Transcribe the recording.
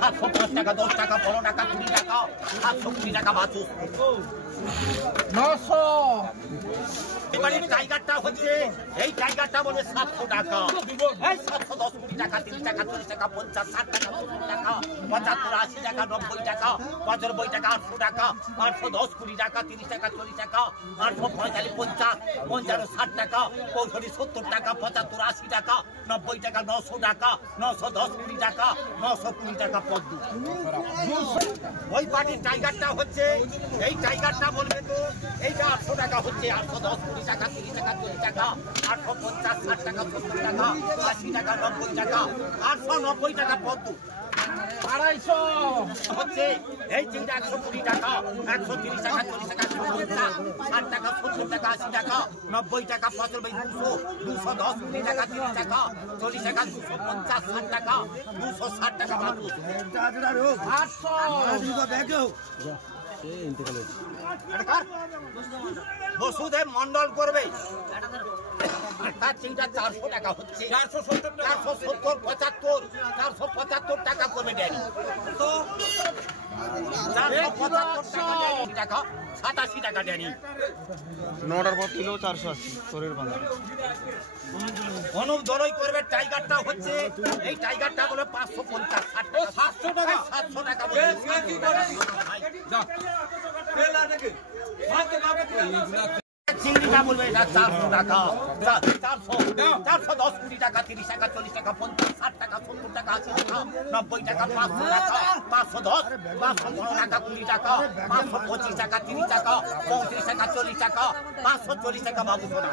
705 টাকা 10 টাকা 15 টাকা 20 টাকা 720 টাকা বাছুর 900 এবারে টাইগারটা হচ্ছে এই টাইগারটা বলে 700 টাকা এই 710 কোটি টাকা 30 টাকা 40 টাকা 50 60 টাকা 70 টাকা 75 80 টাকা 90 টাকা 95 টাকা 800 টাকা 810 কোটি টাকা 30 টাকা 40 টাকা 845 50 55 60 টাকা 65 70 টাকা 75 80 টাকা 90 টাকা 900 টাকা 910 কোটি টাকা 920 টাকা পদ্ম ওই পার্টির টাইগারটা হচ্ছে এই টাইগারটা বলবে তো এইটা 800 টাকা হচ্ছে 810 কোটি টাকা 30 টাকা 40 টাকা 850 60 টাকা 70 টাকা 80 টাকা 90 টাকা 890 টাকা পদ্ম 250 হচ্ছে এই চিংড়ি 120 টাকা 130 টাকা 40 টাকা 60 টাকা 70 টাকা 80 টাকা 90 টাকা 95 200 210 কোটি টাকা 30 টাকা 40 টাকা 250 60 টাকা 260 টাকা বাবু 800 বসুদেব মন্ডল করবে তার চিন্তা 400 টাকা হচ্ছে 470 75 475 টাকা করবে ড্যানি 475 টাকা 87 টাকা ড্যানি 9টার পর কিলো 480 শরীর বাঁধা অনুপ দলই করবে টাইগারটা হচ্ছে এই টাইগারটা বলে 550 700 টাকা 700 টাকা বলে চিংড়িটা বলবে এটা 400 টাকা 410 কোটি টাকা 30 টাকা 40 টাকা 50 60 টাকা 70 টাকা 80 টাকা 90 টাকা 500 টাকা 510 515 টাকা 20 টাকা 525 টাকা 30 টাকা 35 টাকা 40 টাকা 540 টাকা বাবু সোনা